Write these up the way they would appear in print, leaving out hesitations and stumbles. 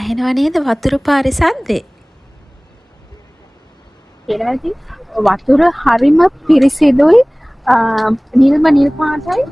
ඇහෙනව නේද වතුර පාරේ සද්දේ? එනදී වතුර හරිම පිරිසිදුයි නිල්ම නිල් පාටයි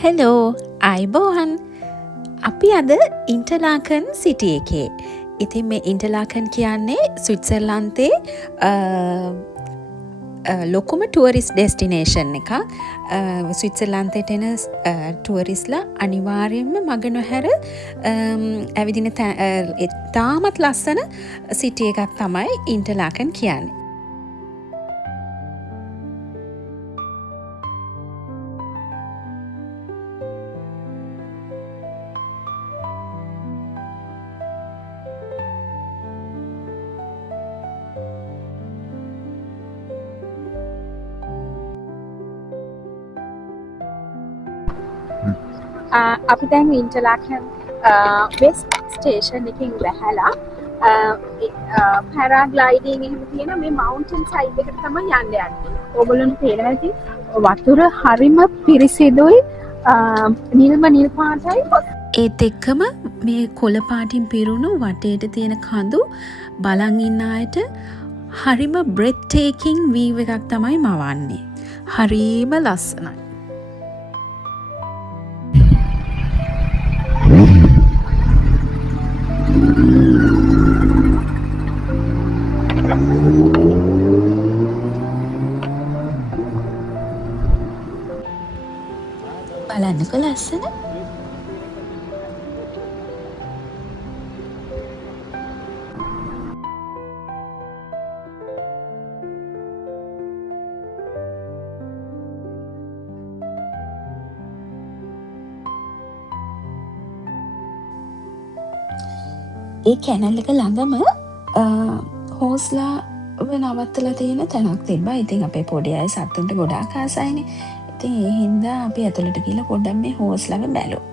හෙලෝ අයිබෝවන්. අපි අද ඉන්ටර්ලාකන් සිටි එකේ. ඉතින් මේ ඉන්ටර්ලාකන් කියන්නේ ස්විට්සර්ලන්තේ ලොකුම ටුවරිස් ඩෙස්ටිනේෂන් එක. ස්විට්සර්ලන්තයට එන ටුවරිස්ලා අනිවාර්යෙන්ම මග නොහැර ඇවිදින තාමත් ලස්සන සිටි එකක් තමයි ඉන්ටර්ලාකන් කියන්නේ. අපි දැන් ඉන්ටර්ලාකන් වෙස්ට් ස්ටේෂන් එකකින් වැහැලා පැරාග්ලයිඩින් එහෙම තියෙන මේ මවුන්ටන් සයිඩ් එකට තමයි යන්න යන්නේ. ඕගොල්ලන්ට පේනවා ඇති වතුර හරිම පිරිසිදුයි නිල්ම නිල් පාටයි. ඒත් එක්කම මේ කොළ පාටින් පිරුණු වටේට තියෙන කඳු බලන් ඉන්න අයට හරිම බ්‍රෙත් ටේකින් වීව් එකක් තමයි මවන්නේ. හරිම ලස්සනයි. බලන්නකො ලස්සන. ඒ කැනල් එක ළඟම හෝස්ලා නවත්තලා තියෙන තැනක් තිබ්බා. ඉතින් අපේ පොඩි අය සත්තුන්ට ගොඩාක් ආසයිනේ. ඉතින් ඒ හින්දා අපි ඇතුළට ගිහලා පොඩ්ඩක් මේ හෝස් ළඟ බැලුවා.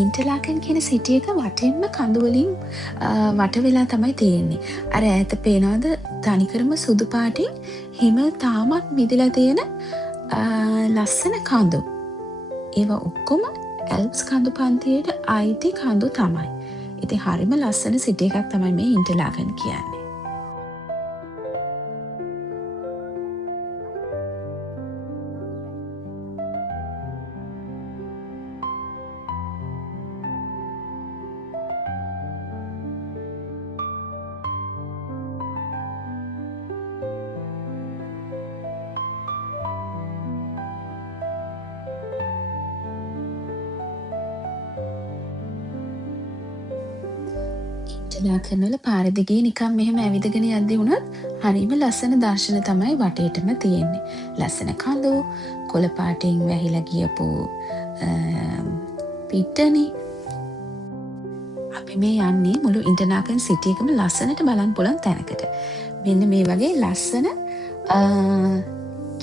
ඉන්ටර්ලාකන් කියන සිටි එක වටෙන්ම කඳුවලින් වට වෙලා තමයි තියෙන්නේ. අර ඈත පේනවද තනිකරම සුදු පාටින් හිම තාමත් මිදිලා තියෙන ලස්සන කඳු. ඒවා ඔක්කොම ඇල්ප්ස් කඳු පන්තියට අයිති කඳු තමයි. ඉතින් හරිම ලස්සන සිටි එකක් තමයි මේ ඉන්ටර්ලාකන් කියන්නේ. ඉන්ටර්ලාකන් වල පාර දිගේ නිකන් මෙහෙම ඇවිදගෙන යද්දී වුණත් හරිම ලස්සන දර්ශන තමයි වටේටම තියෙන්නේ. ලස්සන කඳු, කොළ පාටින් වැහිලා ගියපු පිට්ටනි. අපි මේ යන්නේ මුළු ඉන්ටර්ලාකන් සිටි එකම ලස්සනට බලන්න පුළුවන් තැනකට. මෙන්න මේ වගේ ලස්සන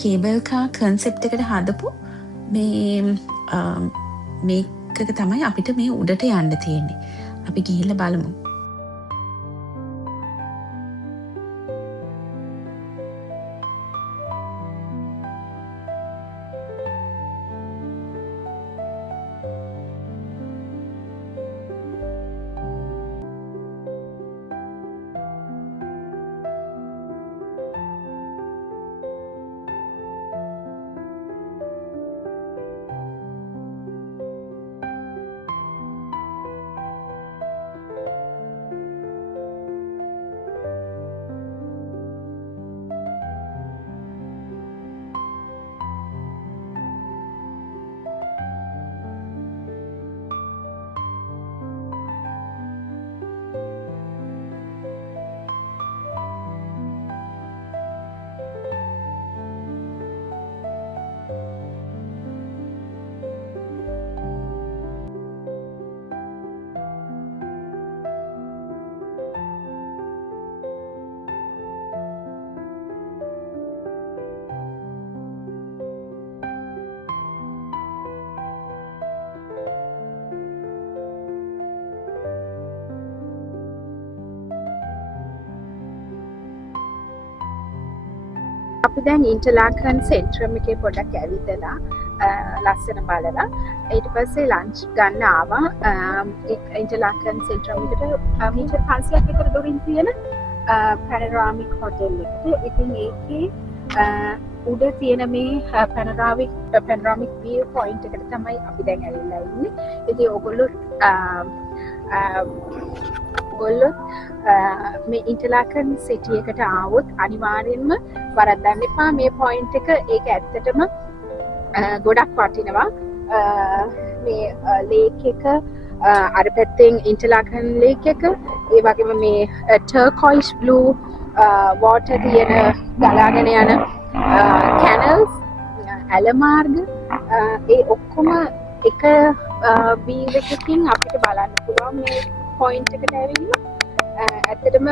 කේබල් කා කන්සෙප්ට් එකට හදපු මේකක තමයි අපිට මේ උඩට යන්න තියෙන්නේ. අපි ගිහිල්ලා බලමු. අපි දැන් ඉන්ටර්ලාකන් සෙන්ට්‍රම් එකේ පොඩක් ඇවිදලා ලස්සන බලලා ඊට පස්සේ ලන්ච් ගන්න ආවා ඉන්ටර්ලාකන් සෙන්ට්‍රම් එකට මීටර් 500ක් විතර දුරින් තියෙන පැනරාමික් හොටෙල් එකට. ඉතින් ඒකේ උඩ තියෙන මේ පැනරාමික් view point එකට තමයි අපි දැන් ඇවිල්ලා ඉන්නේ. ඉතින් ඔයගොල්ලෝ මේ ඉන්ටර්ලාකන් සිටි එකට ආවොත් අනිවාර්යෙන්ම වරද්දන්න එපා මේ පොයින්ට් එක. ඒක ඇත්තටම ගොඩක් වටිනවා. මේ ලේක් එක අර පැත්තෙන් ඉන්ටර්ලාකන් ලේක් එක, ඒ වගේම මේ ටර්කොයිස් බ්ලූ වෝටර් තියෙන ගලාගෙන යන කැනල්ස්, ඇල මාර්ග, ඒ ඔක්කොම එක වීව් එකකින් අපිට බලන්න පුළුවන් මේ පොයින්ට් එකට ඇවිල්ලා. ඇත්තටම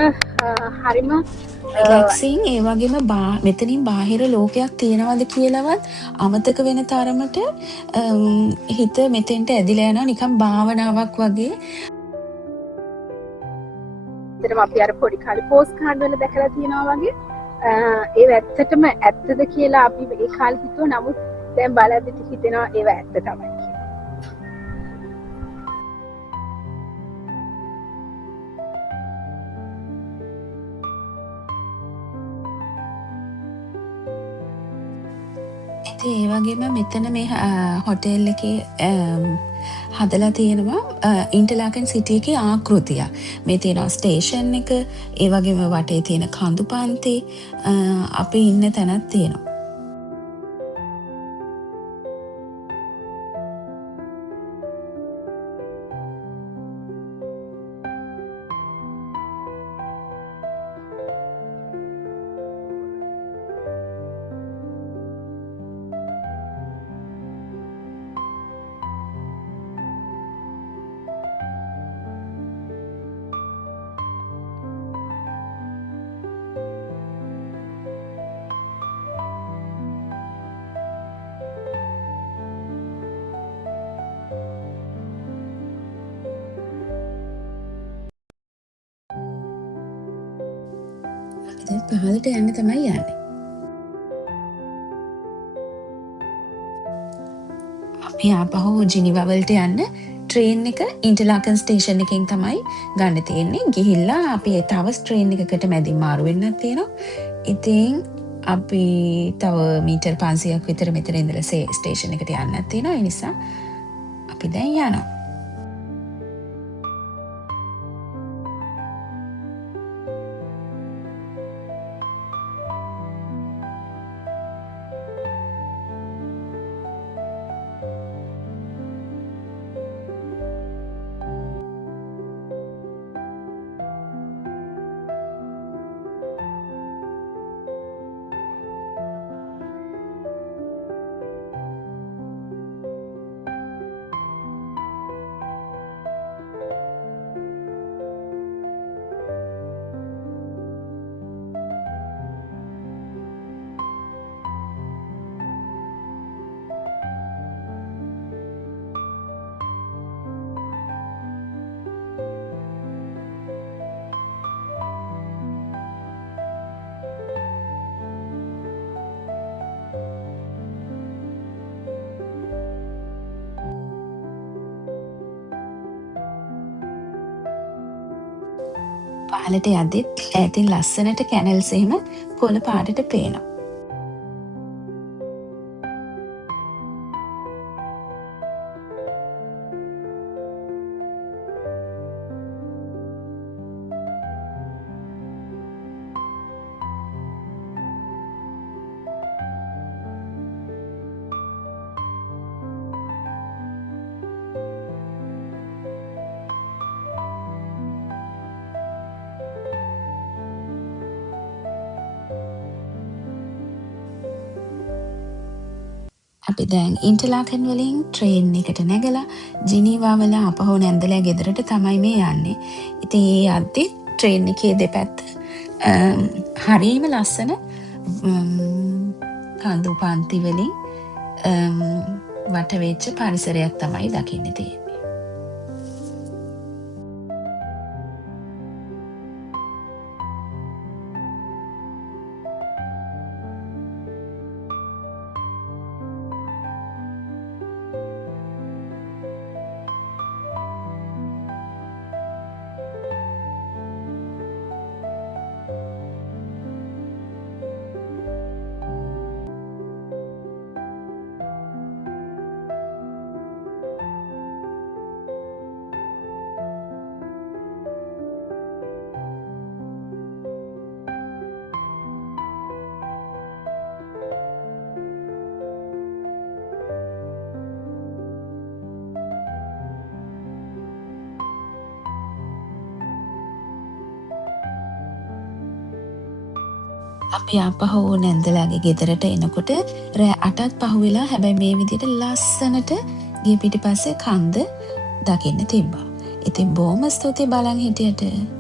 හරිම රිලැක්සින්. ඒ වගේම මෙතනින් බාහිර ලෝකයක් තියෙනවද කියලාවත් අමතක වෙන තරමට හිත මෙතෙන්ට ඇදිලා යනවා, නිකන් භාවනාවක් වගේ. ඇත්තටම අපි අර පොඩි කාලේ පෝස්ට් කාඩ් වල දැකලා තියෙනවා වගේ ඒව ඇත්තටම ඇත්තද කියලා අපි ඒ කාලේ හිතුවා. නමුත් දැන් බලද්දි හිතෙනවා ඒව ඇත්ත තමයි. ඒ වගේම මෙතන මේ හොටෙල් එකේ හදලා තියෙනවා ඉන්ටර්ලාකන් සිටි එකේ ආකෘතියක්. මේ තියෙනවා ස්ටේෂන් එක, ඒ වගේම වටේ තියෙන කඳු පන්ති, අපි ඉන්න තැනක් තියෙනවා. පහළට යන්න තමයි යන්නේ. අපි ආපහු ජිනිවා වලට යන්න ට්‍රේන් එක ඉන්ටර්ලාකන් ස්ටේෂන් එකෙන් තමයි ගන්න තියෙන්නේ. ගිහිල්ලා අපි තව ට්‍රේන් එකකට මැදින් මාරු වෙන්නත් තියෙනවා. ඉතින් අපි තව මීටර් 500ක් විතර මෙතන ඉඳලා ස්ටේෂන් එකට යන්නත් තියෙනවා. ඒ නිසා අපි දැන් යනවා. පහලට යද්දිත් ඈතින් ලස්සනට කැනල්ස් එහෙම කොළ පාටට පේනවා. අපි දැන් ඉන්ටර්ලාකන් වලින් ට්‍රේන් එකට නැගලා ජිනීවා වල අපහු නැන්දලා ගෙදරට තමයි මේ යන්නේ. ඉතින් ඒ යද්දි ට්‍රේන් එකේ දෙපැත්ත හරිම ලස්සන කඳු පන්ති වලින් වට වෙච්ච පරිසරයක් තමයි දකින්න තියෙන්නේ. අපි අපහු නැන්දලාගේ ගෙදරට එනකොට රෑ 8ත් පහුවෙලා හැබැයි මේ විදිහට ලස්සනට ගේ පිටිපස්සේ කන්ද දකින්න තිබ්බා. ඉතින් බොහොම ස්තුතියි බලන් හිටියට.